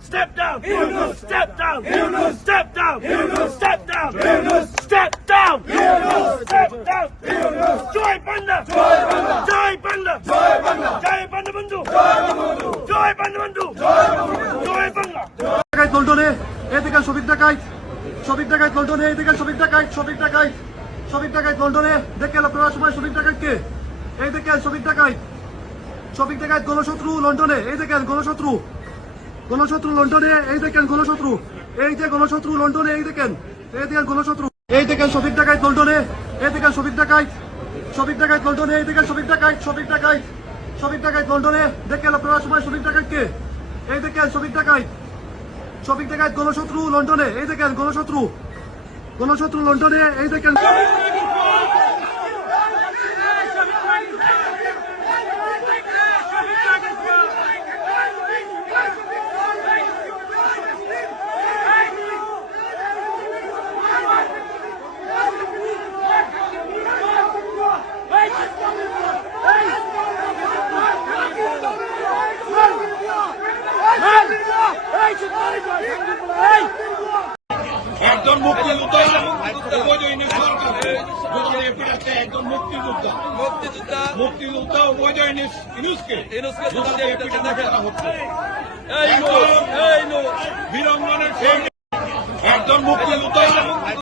Step down. Step down. Step down. Step down. Step down. জয় বাংলা জয় বঙ্গবন্ধু জয় বঙ্গবন্ধু জয় বাংলা টাকায় লন্ডনে এদিকে শফিক টাকায় শফিক টাকায় লন্ডনে এদিকে দেখে আপনারা সময় শফিক টাকায় কে এই দেখেন শফিক টাকায় শফিক টাকায় গণশত্রু লন্ডনে এই দেখেন গণশত্রু গণশত্রু লন্ডনে এই দেখেন গণশত্রু এই যে গণশত্রু লন্ডনে এই দেখেন এই দেখেন গণশত্রু এই দেখেন শফিক টাকায় লন্ডনে এই দেখেন শফিক টাকায় শফিক টাকায় লন্ডনে এই দেখেন শফিক টাকায় শফিক টাকায় শফিক টাকায় লন্ডনে দেখেন আপনারা সময় শফিক টাকায় কে? এই দেখেন শফিক টাকায় সঠিক টাকায় গণশত্রু লন্ডনে, এই দেখেন গণশত্রু গণশত্রু লন্ডনে, এই দেখেন একজন মুক্তিযোদ্ধা একজন মুক্তিযোদ্ধা। মুক্তিযোদ্ধা। মুক্তিযোদ্ধা অবৈধ ইনুসকে বিরঙ্গনের একজন মুক্তিযোদ্ধা